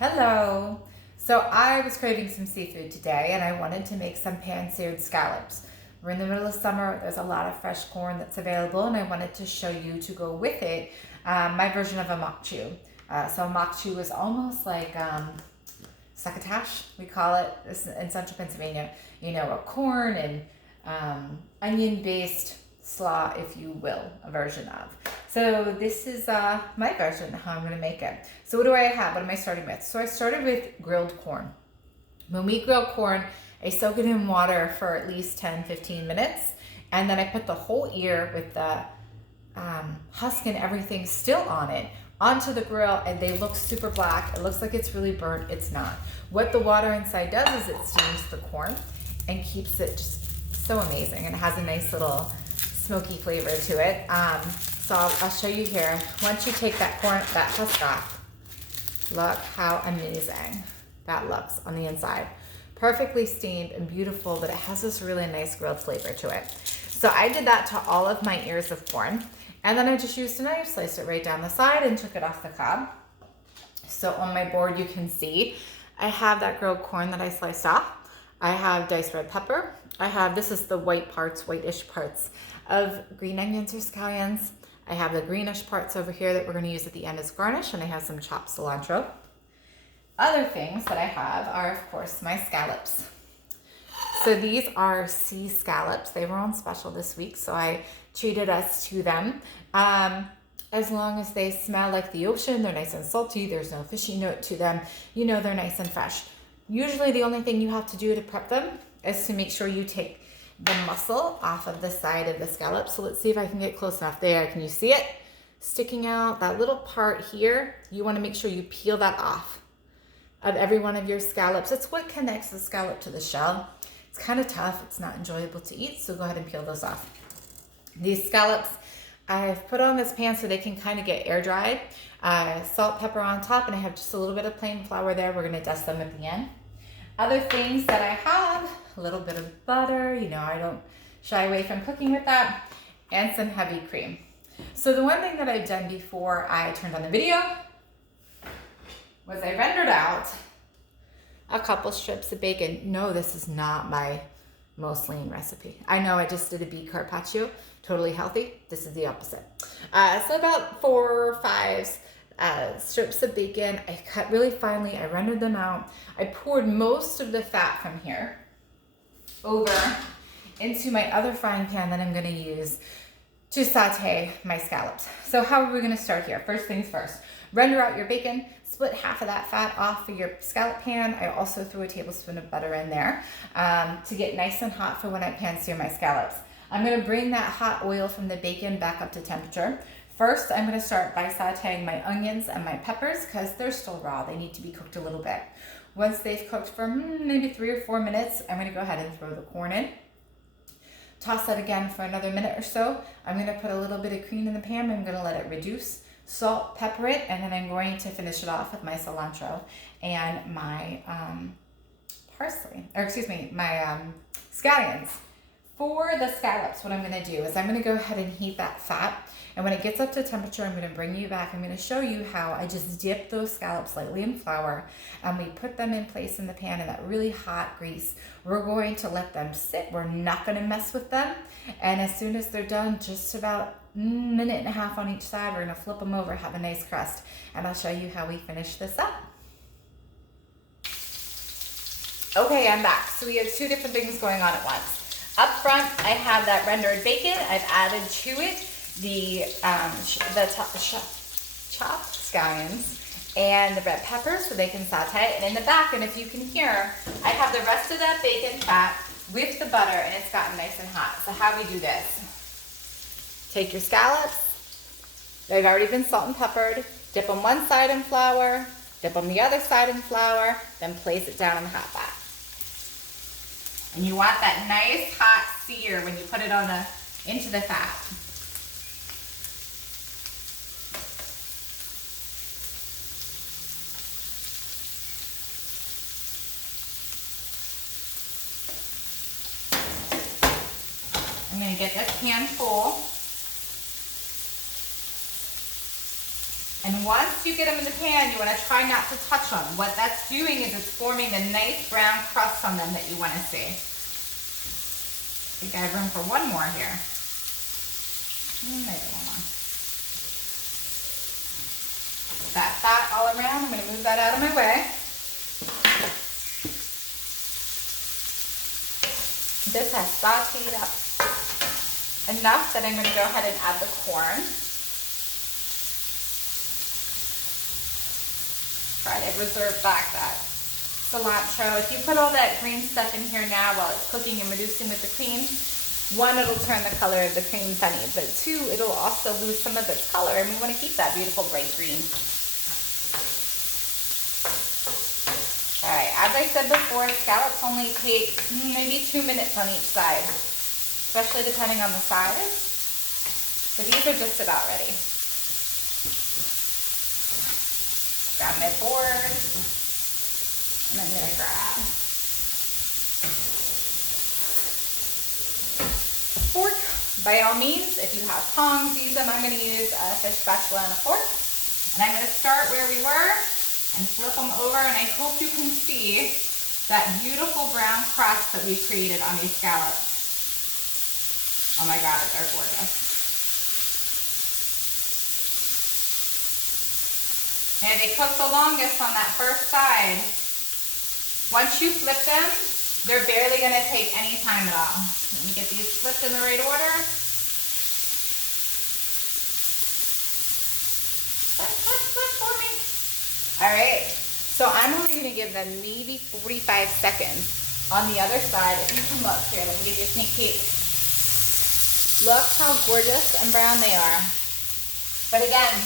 Hello. So I was craving some seafood today and I wanted to make some pan-seared scallops. We're in the middle of summer, there's a lot of fresh corn that's available and I wanted to show you to go with it my version of a Maque Choux. So a Maque Choux is almost like succotash, we call it in central Pennsylvania. You know, a corn and onion-based slaw, if you will, a version of. So this is my version of how I'm going to make it. So what do I have? What am I starting with? So I started with grilled corn. When we grill corn, I soak it in water for at least 10-15 minutes. And then I put the whole ear with the husk and everything still on it onto the grill, and they look super black. It looks like it's really burnt. It's not. What the water inside does is it steams the corn and keeps it just so amazing. And it has a nice little smoky flavor to it. So I'll show you here. Once you take that husk off, look how amazing that looks on the inside. Perfectly steamed and beautiful, but it has this really nice grilled flavor to it. So I did that to all of my ears of corn. And then I just used a knife, sliced it right down the side and took it off the cob. So on my board, you can see I have that grilled corn that I sliced off. I have diced red pepper. This is the whitish parts of green onions or scallions. I have the greenish parts over here that we're going to use at the end as garnish, and I have some chopped cilantro. Other things that I have are, of course, my scallops. So these are sea scallops. They were on special this week, so I treated us to them. As long as they smell like the ocean, they're nice and salty, there's no fishy note to them, you know they're nice and fresh. Usually the only thing you have to do to prep them is to make sure you take the muscle off of the side of the scallop. So let's see if I can get close enough. There, can you see it? Sticking out, that little part here, you want to make sure you peel that off of every one of your scallops. It's what connects the scallop to the shell. It's kind of tough, it's not enjoyable to eat, so go ahead and peel those off. These scallops I've put on this pan so they can kind of get air dried. Salt, pepper on top, and I have just a little bit of plain flour there. We're going to dust them at the end. Other things that I have, a little bit of butter, you know, I don't shy away from cooking with that, and some heavy cream. So the one thing that I've done before I turned on the video was I rendered out a couple strips of bacon. No, this is not my most lean recipe. I know I just did a beet carpaccio, totally healthy. This is the opposite. So about 4 or 5 strips of bacon. I cut really finely. I rendered them out. I poured most of the fat from here over into my other frying pan that I'm going to use to saute my scallops. So how are we going to start here? First things first, render out your bacon. Split half of that fat off of your scallop pan. I also threw a tablespoon of butter in there to get nice and hot for when I pan sear my scallops. I'm going to bring that hot oil from the bacon back up to temperature. First, I'm going to start by sauteing my onions and my peppers because they're still raw. They need to be cooked a little bit. Once they've cooked for maybe 3 or 4 minutes, I'm going to go ahead and throw the corn in. Toss that again for another minute or so. I'm going to put a little bit of cream in the pan. I'm going to let it reduce. Salt, pepper it, and then I'm going to finish it off with my cilantro and my my scallions. For the scallops, what I'm going to do is I'm going to go ahead and heat that fat, and when it gets up to temperature, I'm going to bring you back. I'm going to show you how I just dip those scallops lightly in flour, and we put them in place in the pan in that really hot grease. We're going to let them sit. We're not going to mess with them, and as soon as they're done, just about minute and a half on each side, we're going to flip them over, have a nice crust, and I'll show you how we finish this up. Okay, I'm back. So we have 2 different things going on at once. Up front, I have that rendered bacon. I've added to it the chopped scallions and the red pepper so they can saute. And in the back, and if you can hear, I have the rest of that bacon fat with the butter, and it's gotten nice and hot. So how we do this? Take your scallops. They've already been salt and peppered. Dip them one side in flour, dip them the other side in flour, then place it down in the hot pot. And you want that nice hot sear when you put it into the fat. I'm going to get this pan full. And once you get them in the pan, you want to try not to touch them. What that's doing is it's forming a nice brown crust on them that you want to see. I think I have room for one more here. Maybe one more. That fat all around, I'm going to move that out of my way. This has sauteed up enough that I'm going to go ahead and add the corn. Try to reserve back that cilantro. If you put all that green stuff in here now while it's cooking and reducing with the cream, one, it'll turn the color of the cream funny, but two, it'll also lose some of its color, and we want to keep that beautiful bright green. All right, as I said before, scallops only take maybe 2 minutes on each side, especially depending on the size. So these are just about ready. Grab my board, and I'm gonna grab a fork. By all means, if you have tongs, use them. I'm gonna use a fish spatula and a fork. And I'm gonna start where we were and flip them over, and I hope you can see that beautiful brown crust that we've created on these scallops. Oh my God, they're gorgeous. And they cook the longest on that first side. Once you flip them, they're barely gonna take any time at all. Let me get these flipped in the right order. Flip for me. All right, so I'm only gonna give them maybe 45 seconds on the other side. If you can look here, let me give you a sneak peek. Look how gorgeous and brown they are. But again,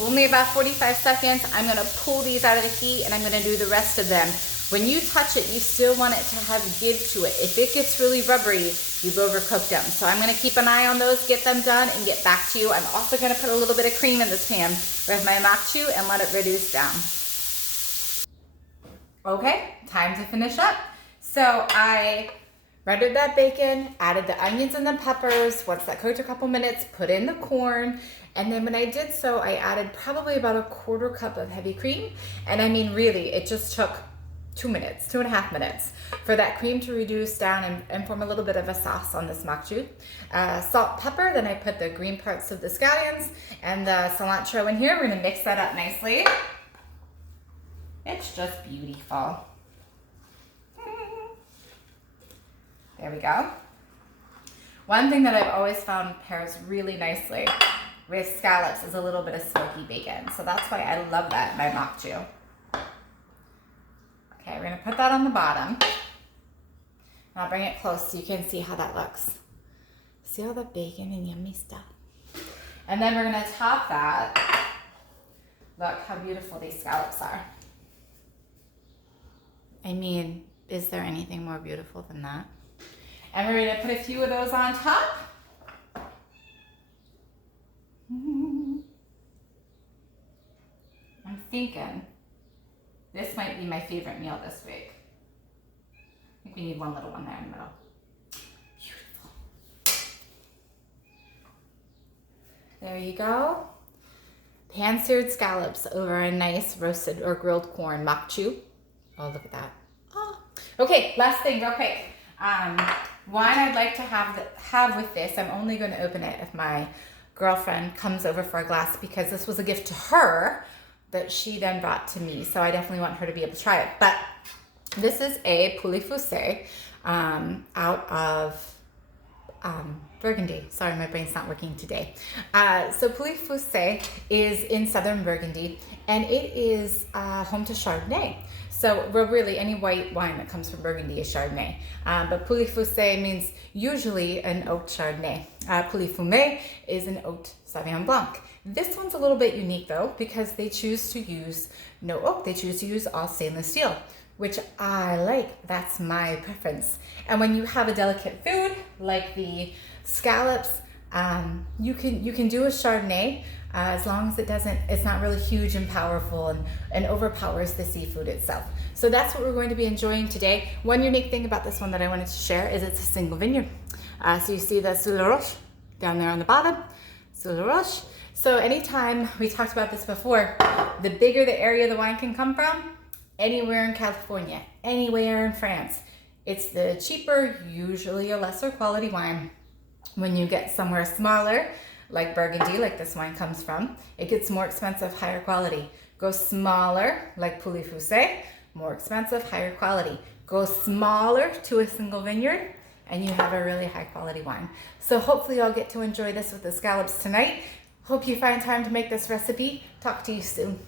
only about 45 seconds. I'm gonna pull these out of the heat and I'm gonna do the rest of them. When you touch it, you still want it to have give to it. If it gets really rubbery, you've overcooked them. So I'm gonna keep an eye on those, get them done, and get back to you. I'm also gonna put a little bit of cream in this pan with my Maque and let it reduce down. Okay, time to finish up. So I rendered that bacon, added the onions and the peppers. Once that cooked a couple minutes, put in the corn. And then when I did so, I added probably about a 1/4 cup of heavy cream. And I mean, really, it just took 2 minutes, 2.5 minutes for that cream to reduce down and form a little bit of a sauce on this Maque. Salt, pepper, then I put the green parts of the scallions and the cilantro in here. We're gonna mix that up nicely. It's just beautiful. There we go. One thing that I've always found pairs really nicely with scallops is a little bit of smoky bacon. So that's why I love that in my Maque. Okay, we're gonna put that on the bottom. And I'll bring it close so you can see how that looks. See all the bacon and yummy stuff. And then we're gonna top that. Look how beautiful these scallops are. I mean, is there anything more beautiful than that? And we're gonna put a few of those on top. I'm thinking this might be my favorite meal this week. I think we need one little one there in the middle. Beautiful. There you go. Pan-seared scallops over a nice roasted or grilled corn Maque. Oh, look at that. Oh. Okay, last thing real quick. One I'd like to have with this, I'm only going to open it if my girlfriend comes over for a glass because this was a gift to her that she then brought to me. So I definitely want her to be able to try it. But this is a poulet foussé out of Burgundy. Sorry, my brain's not working today. So poulet foussé is in southern Burgundy and it is home to Chardonnay. So really any white wine that comes from Burgundy is Chardonnay. But poulet foussé means usually an oaked Chardonnay. Poulet fumé is an oaked Sauvignon Blanc. This one's a little bit unique though because they choose to use no oak. They choose to use all stainless steel, which I like. That's my preference. And when you have a delicate food like the scallops, you can do a Chardonnay as long as it's not really huge and powerful and overpowers the seafood itself. So that's what we're going to be enjoying today. One unique thing about this one that I wanted to share is it's a single vineyard. So you see the Sous la Roche down there on the bottom, Sous la Roche. So anytime, we talked about this before, the bigger the area the wine can come from, anywhere in California, anywhere in France, it's the cheaper, usually a lesser quality wine. When you get somewhere smaller, like Burgundy, like this wine comes from, it gets more expensive, higher quality. Go smaller, like Pouilly-Fuissé, more expensive, higher quality. Go smaller to a single vineyard, and you have a really high quality wine. So hopefully you'll get to enjoy this with the scallops tonight. Hope you find time to make this recipe. Talk to you soon.